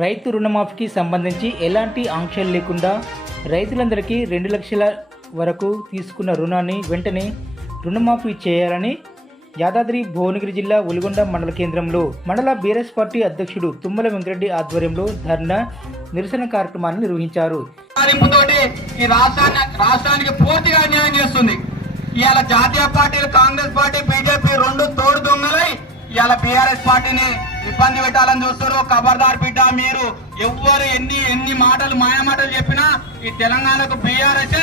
రైతు రుణమాఫీకి సంబంధించి ఎలాంటి ఆంక్షలు లేకుండా రైతులందరికీ 2 లక్షల వరకు తీసుకున్న రుణాన్ని వెంటనే రుణమాఫీ చేయాలని యాదాద్రి భువనగిరి జిల్లా ఉలిగొండ మండల కేంద్రంలో మండల బీఆర్ఎస్ పార్టీ అధ్యక్షుడు తుమ్మల వెంకటరెడ్డి ఆధ్వర్యంలో ధర్నా నిరసన కార్యక్రమాన్ని నిర్వహించారు. ఈ రాష్ట్రానికి పూర్తిగా అన్యాయం చేస్తుంది. ఇవాళ జాతీయ పార్టీలు కాంగ్రెస్ పార్టీ బీజేపీ రెండు తోడు దొంగలై ఇవాళ బీఆర్ఎస్ పార్టీని ఇబ్బంది పెట్టాలని చూస్తారు. ఖబర్దార్ బిడ్డ, మీరు ఎవ్వరు ఎన్ని మాటలు మాయమాటలు చెప్పినా ఈ తెలంగాణకు బీఆర్ఎస్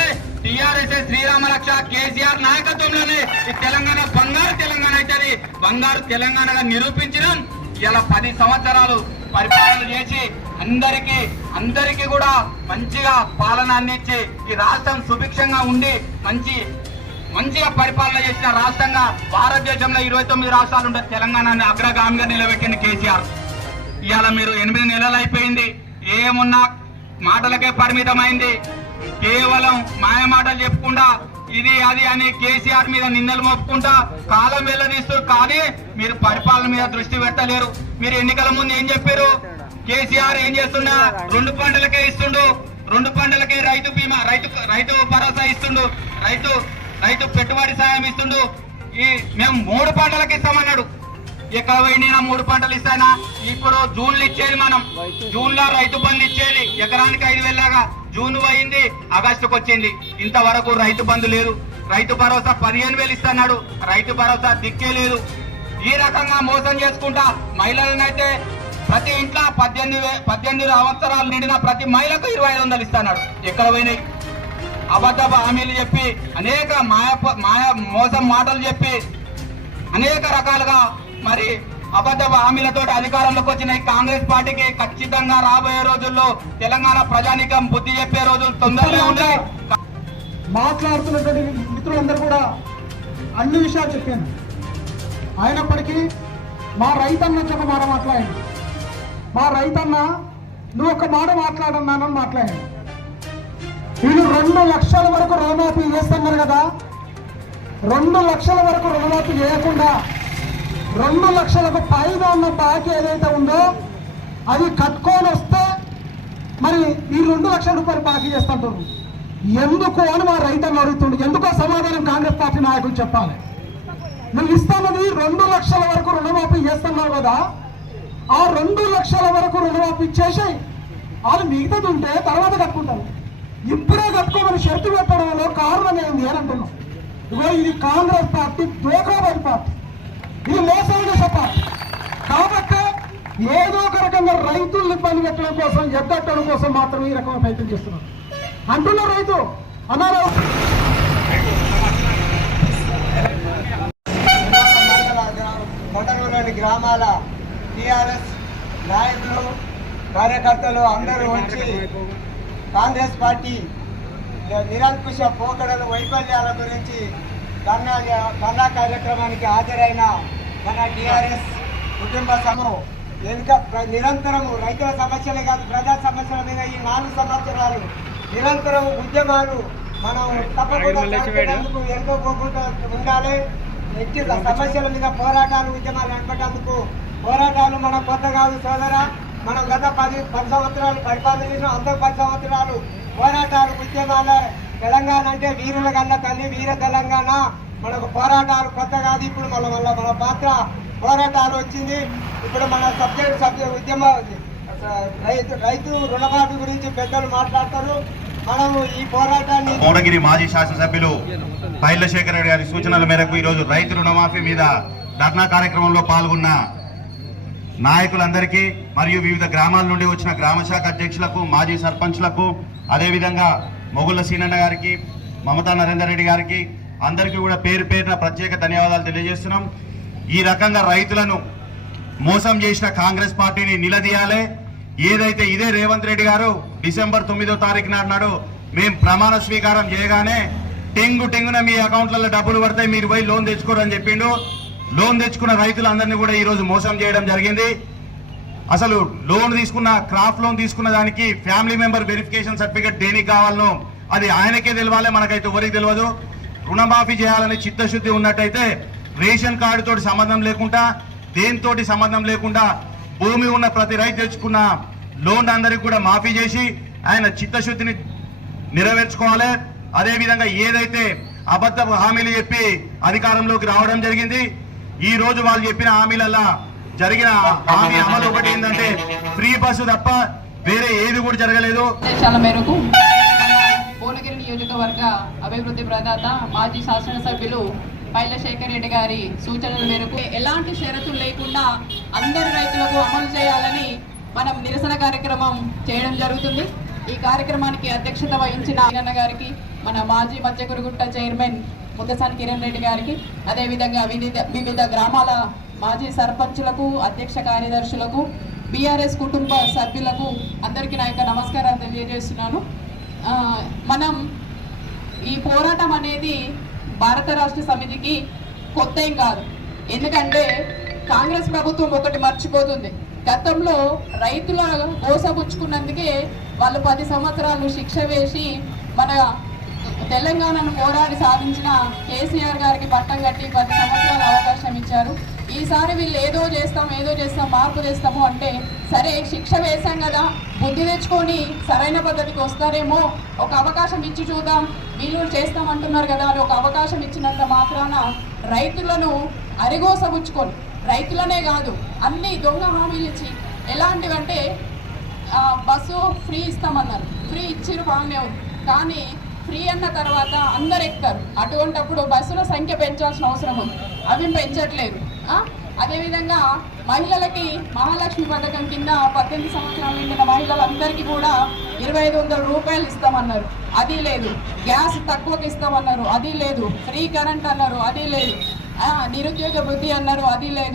టీఆర్ఎస్ శ్రీరామ రక్ష కేసీఆర్ నాయకత్వంలోనే ఈ తెలంగాణ బంగారు తెలంగాణ అవుతుంది. బంగారు తెలంగాణగా నిరూపించడం ఇలా 10 సంవత్సరాలు పరిపాలన చేసి అందరికీ కూడా మంచిగా పాలన అందించి ఈ రాష్ట్రం సుభిక్షంగా ఉండి మంచిగా పరిపాలన చేసిన రాష్ట్రంగా భారతదేశంలో 29 రాష్ట్రాలు ఉండే తెలంగాణని అగ్రగామిగా నిలబెట్టింది కేసీఆర్. ఇవాళ మీరు 8 నెలలు అయిపోయింది, ఏమున్నా మాటలకే పరిమితమైంది. కేవలం మాయమాటలు చెప్పుకుంటా ఇది అది అని కేసీఆర్ మీద నిందలు మోపుకుంటా కాలం వెళ్ళదీస్తారు. కానీ మీరు పరిపాలన మీద దృష్టి పెట్టలేరు. మీరు ఎన్నికల ముందు ఏం చెప్పారు? కేసీఆర్ ఏం చేస్తున్నా 2 పంటలకే ఇస్తుండు, 2 పంటలకే రైతు బీమా రైతు భరోసా ఇస్తుండు, రైతు పెట్టుబడి సాయం ఇస్తుండు. మేము 3 పంటలకు ఇస్తామన్నాడు. ఎక్కడ పోయినా 3 పంటలు ఇస్తానా? ఇప్పుడు జూన్లు ఇచ్చేది, మనం జూన్ లో రైతు బంధు ఇచ్చేది ఎకరానికి 5,000 లాగా. జూన్ పోయింది, ఆగస్టుకు వచ్చింది, ఇంతవరకు రైతు బంధు లేదు. రైతు భరోసా 15,000 ఇస్తున్నాడు, రైతు భరోసా దిక్కే లేదు. ఈ రకంగా మోసం చేసుకుంటా మహిళలనైతే ప్రతి ఇంట్లో 18 సంవత్సరాలు నిండిన ప్రతి మహిళకు 2,500 ఇస్తున్నాడు. ఎక్కడ పోయినాయి? అబద్ధపు హామీలు చెప్పి అనేక మోసం మాటలు చెప్పి అనేక రకాలుగా మరి అబద్ధపు హామీలతో అధికారంలోకి వచ్చిన ఈ కాంగ్రెస్ పార్టీకి ఖచ్చితంగా రాబోయే రోజుల్లో తెలంగాణ ప్రజానీకం బుద్ధి చెప్పే రోజులు తొందరగా ఉన్నాయి. మాట్లాడుతున్నటువంటి మిత్రులందరూ కూడా అన్ని విషయాలు చెప్పాను. అయినప్పటికీ మా రైతన్న ఒక మాట మాట్లాడండి. మా రైతన్న నువ్వు ఒక మాట మాట్లాడన్నానని మాట్లాడండి. వీళ్ళు 2 లక్షల వరకు రుణమాఫీ చేస్తున్నారు కదా, 2 లక్షల వరకు రుణమాఫీ చేయకుండా 2 లక్షలకు పైగా ఉన్న బాకీ ఏదైతే ఉందో అది కట్టుకొని వస్తే మరి ఈ 2 లక్షల రూపాయలు బాకీ చేస్తుంటారు. ఎందుకు అని మా రైతులు అడుగుతుండ్రు. ఎందుకో సమాధానం కాంగ్రెస్ పార్టీ నాయకులు చెప్పాలి. నువ్వు ఇస్తున్నది 2 లక్షల వరకు రుణమాఫీ చేస్తున్నావు కదా, ఆ 2 లక్షల వరకు రుణమాఫీ చేసి వాళ్ళు మిగతాది ఉంటే తర్వాత కట్టుకుంటారు. ఇప్పుడే కట్టుకోమని షరతు పెట్టడంలో కారణం ఏంది అని అంటున్నాం. ఇగో ఇది కాంగ్రెస్ పార్టీ దోకాబాజీ పార్టీ, ఇది మోసం చేసే పార్టీ. కాబట్టి ఏదో ఒక రకంగా రైతులను ఇబ్బంది పెట్టడం కోసం, ఎద్దట్టడం కోసం మాత్రమే ఈ రకమైన ప్రయత్నం చేస్తున్నారు అంటున్నారు రైతు అన్నారు. మండలంలోని గ్రామాల టీఆర్ఎస్ నాయకులు కార్యకర్తలు అందరూ వచ్చి కాంగ్రెస్ పార్టీ నిరంకుశ పోకడలు వైఫల్యాల గురించి ధర్నా కార్యక్రమానికి హాజరైన మన టీఆర్ఎస్ కుటుంబ సమూహం నిరంతరము రైతుల సమస్యలే కాదు ప్రజా సమస్యల మీద ఈ 4 సంవత్సరాలు నిరంతరం ఉద్యమాలు మనం తప్పకుండా ఎన్నుకోకుండా ఉండాలి. ఎట్టి సమస్యల మీద పోరాటాలు ఉద్యమాలు నడపేందుకు పోరాటాలు మన కొత్త కాదు సోదరా. మనం గత 10 సంవత్సరాలు పరిపాలన చేసిన అందరూ 10 సంవత్సరాలు పోరాటాలు ఉద్యమాలే. తెలంగాణ అంటే వీరుల కన్న తల్లి, వీర తెలంగాణ. మనకు పోరాటాలు కొత్త కాదు. ఇప్పుడు మన పాత్ర పోరాటాలు వచ్చింది. ఇప్పుడు మన సబ్జెక్ట్ ఉద్యమ రైతు రుణమాఫీ గురించి పెద్దలు మాట్లాడతారు. మనము ఈ పోరాటాన్ని భువనగిరి మాజీ శాసనసభ్యులు పైలశేఖర రెడ్డి గారి సూచనల మేరకు ఈరోజు రైతు రుణమాఫీ మీద ధర్నా కార్యక్రమంలో పాల్గొన్న నాయకులందరికీ మరియు వివిధ గ్రామాల నుండి వచ్చిన గ్రామశాఖ అధ్యక్షులకు, మాజీ సర్పంచ్లకు, అదేవిధంగా మొగుళ్ళ సీనన్న గారికి, మమతా నరేందర్ రెడ్డి గారికి అందరికీ కూడా పేరున ప్రత్యేక ధన్యవాదాలు తెలియజేస్తున్నాం. ఈ రకంగా రైతులను మోసం చేసిన కాంగ్రెస్ పార్టీని నిలదీయాలి. ఏదైతే ఇదే రేవంత్ రెడ్డి గారు డిసెంబర్ 9వ తారీఖు నాడు మేము ప్రమాణ స్వీకారం చేయగానే టెంగున మీ అకౌంట్లలో డబ్బులు పడతాయి, మీరు పోయి లోన్ తెచ్చుకోరని చెప్పిండు. లోన్ తెచ్చుకున్న రైతులందరినీ కూడా ఈరోజు మోసం చేయడం జరిగింది. అసలు లోన్ తీసుకున్న క్రాప్ లోన్ తీసుకున్న దానికి ఫ్యామిలీ మెంబర్ వెరిఫికేషన్ సర్టిఫికేట్ దేనికి కావాలనో అది ఆయనకే తెలియాలి, మనకైతే ఎవరికి తెలియదు. రుణమాఫీ చేయాలని చిత్తశుద్ధి ఉన్నట్టయితే రేషన్ కార్డు తోటి సంబంధం లేకుండా, దేనితోటి సంబంధం లేకుండా భూమి ఉన్న ప్రతి రైతు తెచ్చుకున్న లోన్ అందరికి కూడా మాఫీ చేసి ఆయన చిత్తశుద్ధిని నెరవేర్చుకోవాలి. అదేవిధంగా ఏదైతే అబద్ధ హామీలు చెప్పి అధికారంలోకి రావడం జరిగింది, ఈ రోజు వాళ్ళు చెప్పిన హామీలల్లా జరిగిన హామీ అమలు ఒకటి ఏంటంటే ఫ్రీ బస్సు తప్ప వేరే ఏది కూడా జరగలేదు. ఆదేశాల మేరకు భువనగిరి నియోజకవర్గ అభివృద్ధి ప్రదాత మాజీ శాసనసభ్యులు పైల శేఖర్ రెడ్డి గారి సూచనల మేరకు ఎలాంటి షరతులు లేకుండా అందరి రైతులకు అమలు చేయాలని మనం నిరసన కార్యక్రమం చేయడం జరుగుతుంది. ఈ కార్యక్రమానికి అధ్యక్షత వహించిన అన్న గారికి, మన మాజీ మత్స్యకురుగుట్ట చైర్మన్ ముద్దసాని కిరణ్ రెడ్డి గారికి, అదేవిధంగా వివిధ గ్రామాల మాజీ సర్పంచులకు, అధ్యక్ష కార్యదర్శులకు, బీఆర్ఎస్ కుటుంబ సభ్యులకు అందరికీ నా యొక్క నమస్కారాలు తెలియజేస్తున్నాను. మనం ఈ పోరాటం అనేది భారత రాష్ట్ర సమితికి కొత్త ఏం కాదు. ఎందుకంటే కాంగ్రెస్ ప్రభుత్వం ఒకటి మర్చిపోతుంది. గతంలో రైతుల గోసపుచ్చుకున్నందుకే వాళ్ళు 10 సంవత్సరాలు శిక్ష వేసి మన తెలంగాణను పోరాడి సాధించిన కేసీఆర్ గారికి పట్టం కట్టి 10 సంవత్సరాల అవకాశం ఇచ్చారు. ఈసారి వీళ్ళు ఏదో చేస్తాం మార్పు చేస్తాము అంటే, సరే శిక్ష వేశాం కదా, బుద్ధి తెచ్చుకొని సరైన పద్ధతికి వస్తారేమో, ఒక అవకాశం ఇచ్చి చూద్దాం, వీళ్ళు చేస్తామంటున్నారు కదా అని ఒక అవకాశం ఇచ్చినంత మాత్రాన రైతులను అరిగోసపుచ్చుకొని, రైతులనే కాదు అన్ని దొంగ హామీలు ఇచ్చి, ఎలాంటివంటే బస్సు ఫ్రీ ఇస్తామన్నారు, ఫ్రీ ఇచ్చిరు బాగానే ఉంది, కానీ ఫ్రీ అన్న తర్వాత అందరు ఎక్కుతారు. అటువంటప్పుడు బస్సుల సంఖ్య పెంచాల్సిన అవసరం ఉంది, అవి పెంచట్లేదు. అదేవిధంగా మహిళలకి మహాలక్ష్మి పథకం కింద 18 సంవత్సరాలు నిండిన మహిళలందరికీ కూడా 2500 రూపాయలు ఇస్తామన్నారు, అది లేదు. గ్యాస్ తక్కువకి ఇస్తామన్నారు, అది లేదు. ఫ్రీ కరెంట్ అన్నారు, అది లేదు. నిరుద్యోగ వృద్ధి అన్నారు, అది లేదు.